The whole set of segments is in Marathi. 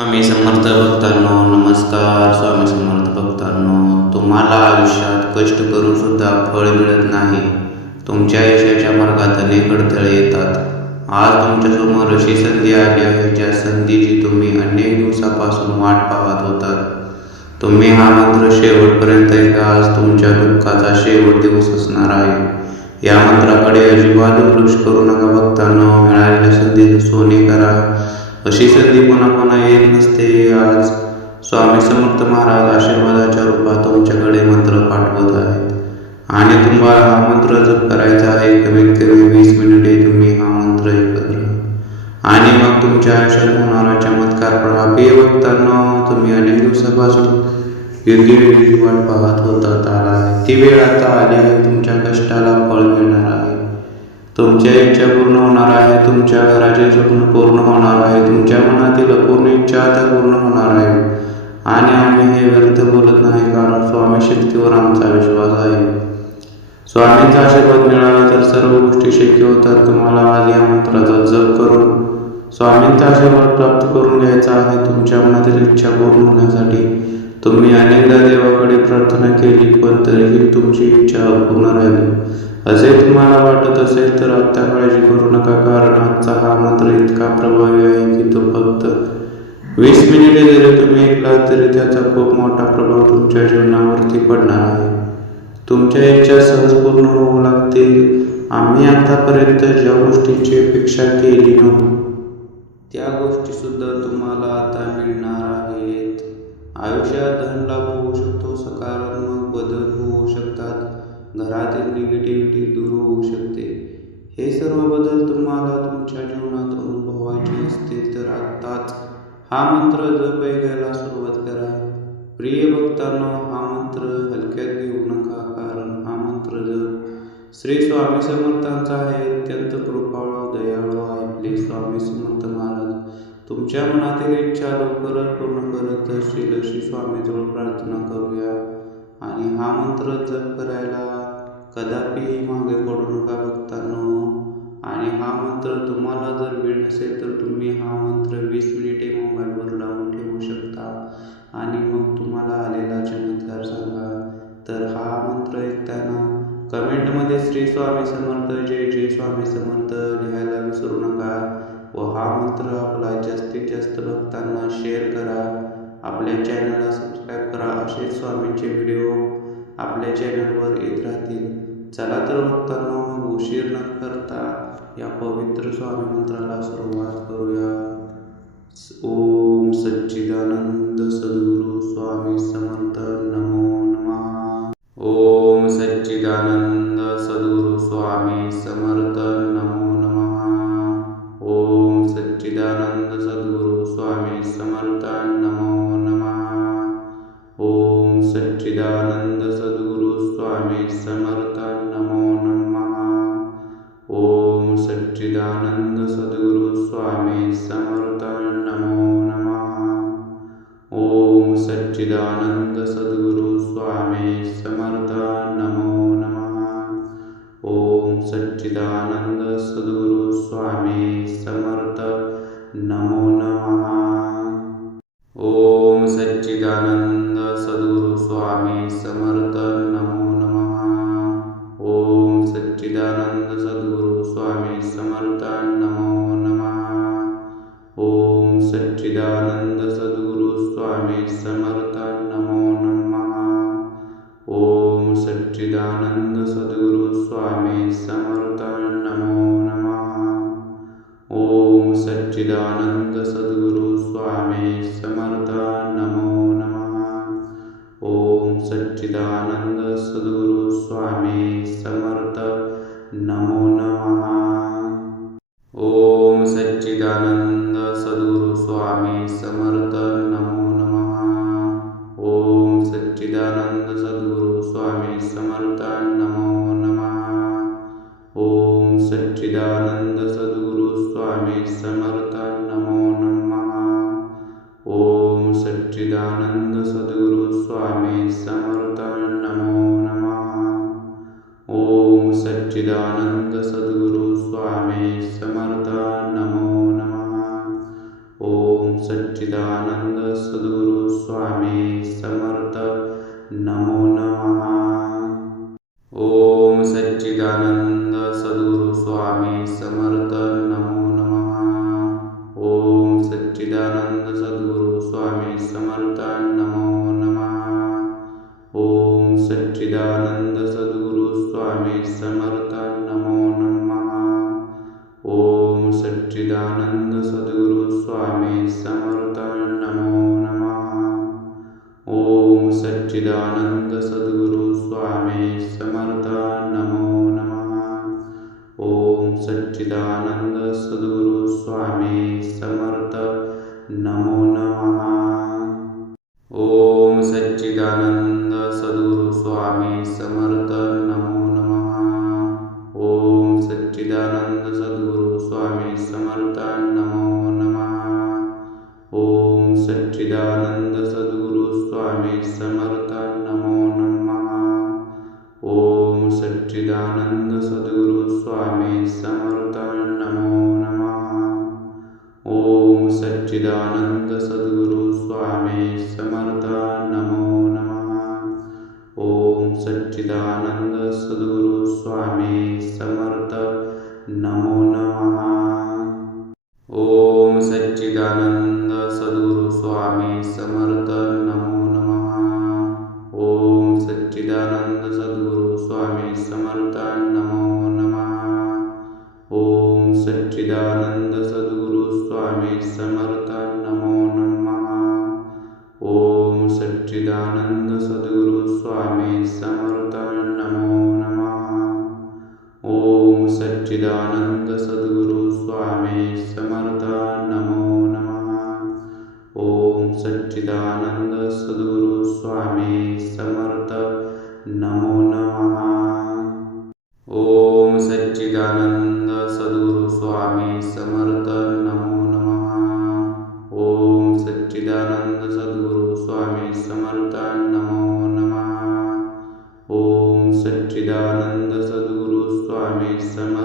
स्वामी समर्थ भक्तांनो नमस्कार. स्वामी समर्थ भक्तांनो तुम्हाला आयुष्यात कष्ट करून सुद्धा फळ मिळत नाही. तुमच्या यशाच्या मार्गात अनेक अडथळे येतात. आज तुमच्यासमोर अशी संधी आली आहे ज्या संधीची तुम्ही अनेक दिवसापासून वाट पाहत होतात. तुम्ही हा मंत्र शेवटपर्यंत ऐका आज तुमच्या दुःखाचा शेवट दिवस असणार आहे. या मंत्राकडे अजिबात दुर्लक्ष करू नका भक्तांनो. मिळालेल्या संधीचे सोने करा. अशी संधी पुन्हा येत नसते. आज स्वामी समर्थ महाराज आशीर्वादाच्या रूपात तुमच्याकडे मंत्र पाठवत आहेत. आणि तुम्हाला हा मंत्र जप करायचा आहे. कमीत कमी वीस मिनिटे तुम्ही हा मंत्र ऐकत राहा आणि मग तुमच्या आयुष्यात होणारा चमत्कार प्रभावी प्रिय तुम्ही अनेक दिवसापासून योग्य वेळी वाट पाहत होतात आला आहे. ती वेळ आता आली आहे. तुमच्या कष्टाला फळ मिळणार आहे. तुमच्या इच्छा पूर्ण होणार आहे तुमच्या घराचे स्वप्न पूर्ण होणार आहे तुमच्या मनातील अपूर्ण इच्छा आता पूर्ण होणार आहे. आणि आम्ही हे व्यर्थ बोलत नाही कारण स्वामी शक्तीवर आमचा विश्वास आहे. स्वामींचा आशीर्वाद मिळाला तर सर्व गोष्टी शक्य होतात तुम्हाला आज या मंत्राचा जप करून स्वामींचा आशीर्वाद प्राप्त करून घ्यायचा आहे. तुमच्या मनातील इच्छा पूर्ण होण्यासाठी तुम्ही अनेकदा देवाकडे प्रार्थना केली असे तुम्हाला वाटत असेल तर आत्ता काळजी करू नका कारण आजचा हा मंत्र इतका प्रभावी आहे की तो फक्त वीस मिनिटे जरी तुम्ही ऐकला तरी त्याचा खूप मोठा प्रभाव तुमच्या जीवनावरती पडणार आहे. तुमच्या इच्छा सहज पूर्ण होऊ लागतील. आम्ही आतापर्यंत ज्या गोष्टींची अपेक्षा केली नव्हती त्या गोष्टी सुद्धा तुम्हाला आता मिळणार आहेत. आयुष्यात धन लाभ होऊ शकतो सकारात्मक घरातील निगेटिव्हिटी दूर होऊ शकते. हे सर्व बदल तुम्हाला तुमच्या जीवनात अनुभवायचे असतील तर आत्ताच हा मंत्र जप ऐकायला सुरुवात करा. प्रिय भक्तांना हा मंत्र हलक्यात घेऊ नका कारण हा मंत्र जप श्री स्वामी समर्थांचा आहे अत्यंत कृपाळू दयाळू आहे. आपले स्वामी समर्थ महाराज तुमच्या मनातील इच्छा लवकरच पूर्ण करत श्री लक्ष्मी स्वामीजवळ प्रार्थना करूया. आणि हा मंत्र जप करायला कदापिही मागे पडू नका भक्तांनो. आणि हा मंत्र तुम्हाला जर वेळ नसेल तर तुम्ही हा मंत्र वीस मिनिटे मोबाईलवर लावून ठेवू शकता. आणि मग तुम्हाला आलेला चमत्कार सांगा. तर हा मंत्र ऐकताना कमेंटमध्ये श्री स्वामी समर्थ जय जय स्वामी समर्थ लिहायला विसरू नका व हा मंत्र आपला जास्तीत जास्त भक्तांना शेअर करा. आपल्या चॅनलला सबस्क्राईब करा असे स्वामींचे व्हिडिओ आपल्या चॅनलवर येत राहतील. चला तर भक्तांनो मग उशीर न करता या पवित्र स्वामी मंत्राला सुरुवात करूया. ओम सच्चिदानंद सद्गुरु स्वामी समर्थ नमो नमः. ओम सच्चिदानंद सद्गुरु स्वामी समर्थ नमो नमः. ओम सच्चिदानंद सद्गुरु स्वामी समर्थ नमो नमः. ओम सच्चिदानंद सद्गुरु स्वामी समर्थ सच्चिदानंद सच्चिदानंद सद्गुरु स्वामी समर्थ नमो नमः। ओम सच्चिदानंद सच्चिदानंद सद्गुरु स्वामी समर्थ। सच्चिदानंद सद्गुरु स्वामी समर्थ स्वामी सम स्वामी समर्थान्नमो नमः ओम सच्चिदानन्द सद्गुरु स्वामी समर्थ. सच्चिदानंद सद्गुरु स्वामी समर्थान्नमो नमः ओम सच्चिदानन्द सद्गुरु स्वामी समर्थ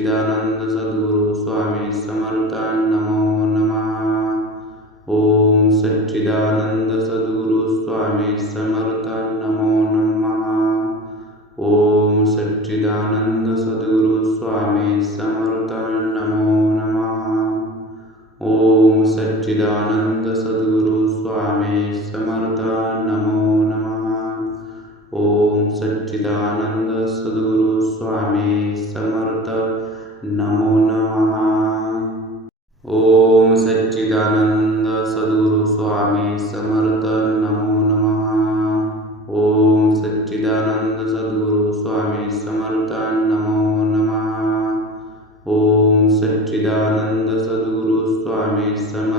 सच्चिदानंद सद्गुरु स्वामी समर्थान्नमो नमः ओम सच्चिदानंद सद्गुरु स्वामी समर्थ Pakistan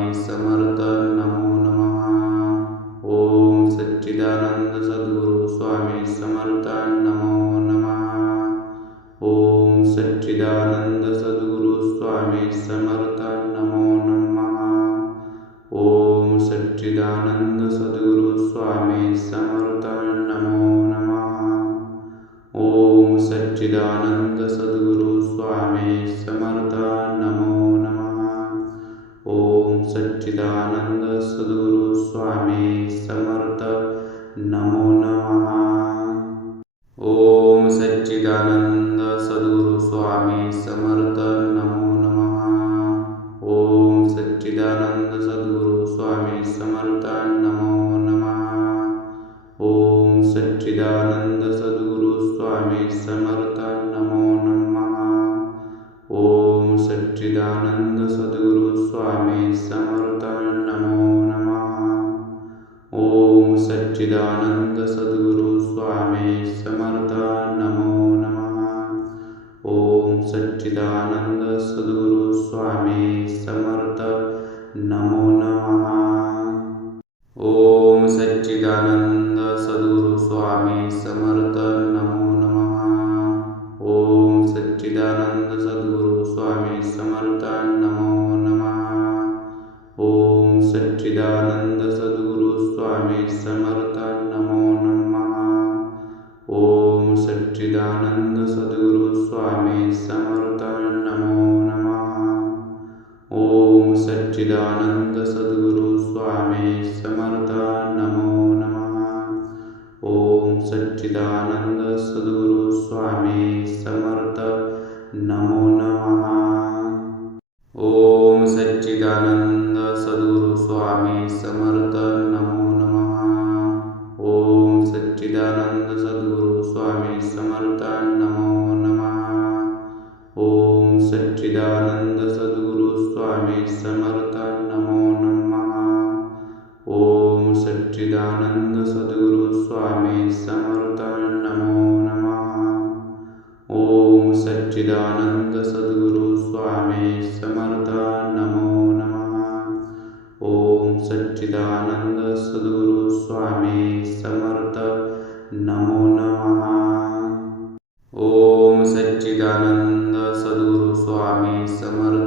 समर्थ समर्थ السماوات सच्चिदानंद सद्गुरू स्वामी समर्थ। सच्चिदानंद सद्गुरु स्वामी समर्थ।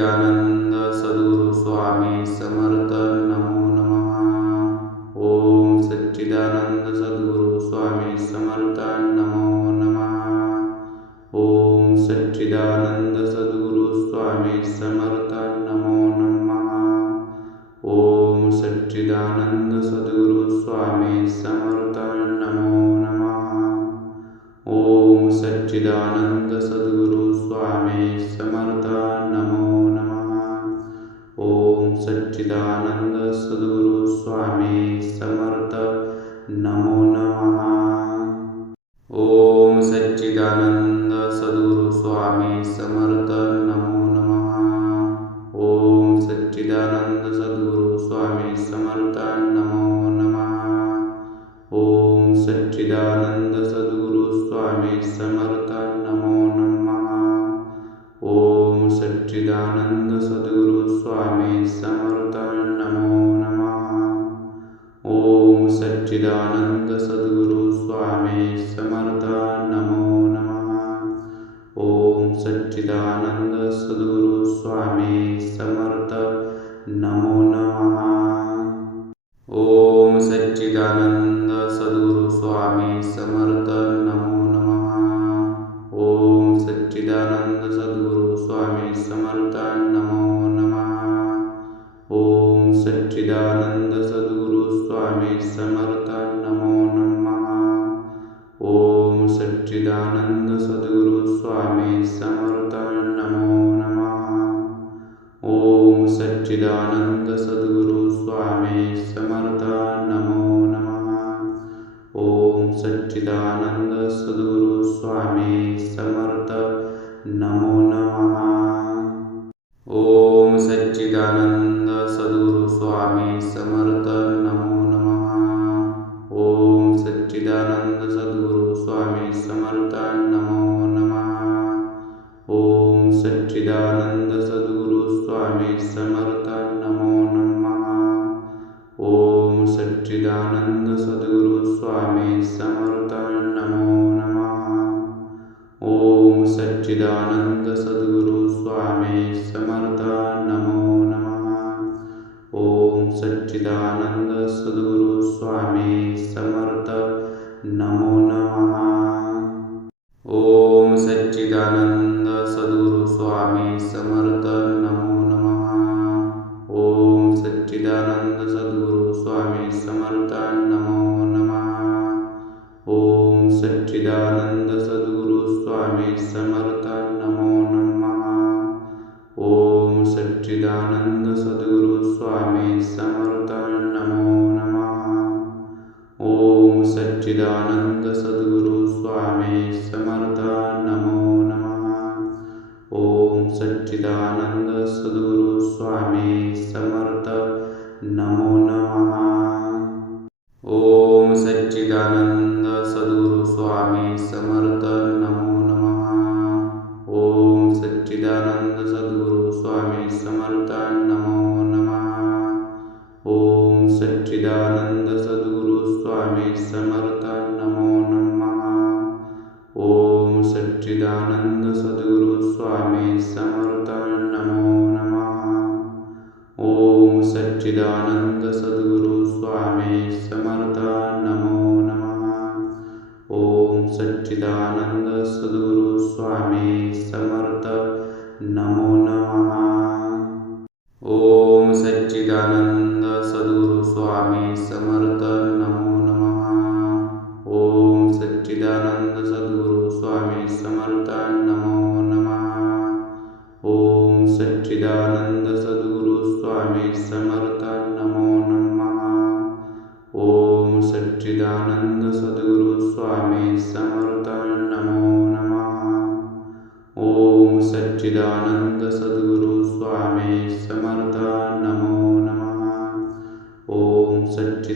नित्यानंद ஞான नमो नमो समर्थ नमो नमः। ओम सच्चिदानंद सदगुरु स्वामी समर्थ। स्वामी समर्थ. नमो न सद्गुरू स्वामी समर्थ. नमो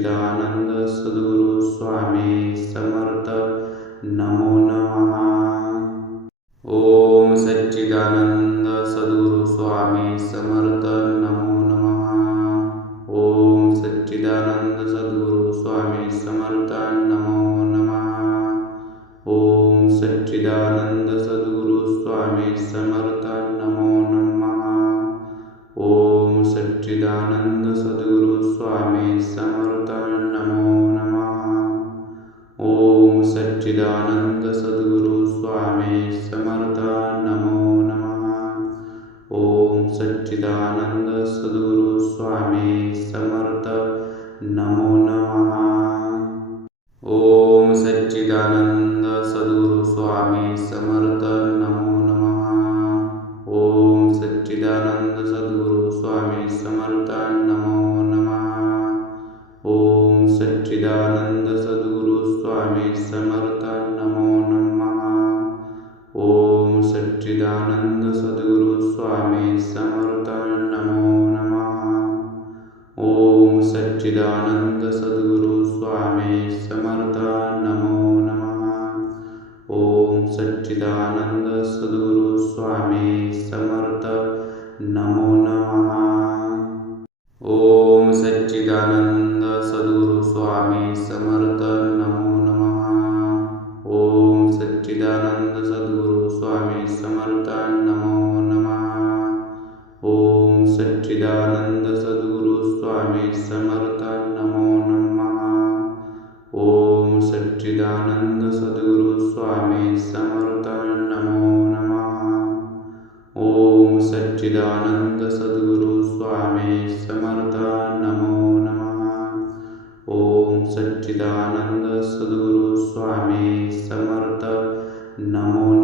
चिदानंद सदगुरु स्वामी समर्थ. नमो नमः. ओम सच्चिदानंद सदगुरु स्वामी समर्थ. सच्चिदानंद सदगुरु स्वामी समर्थ। नमो नमः। ओम सच्चिदानंद सदगुरु स्वामी समर्थ। सच्चिदानंद सद्गुरू स्वामी समर्थ। नमो नम। सच्चिदानंद सद्गुरु स्वामी समर्थ। नमो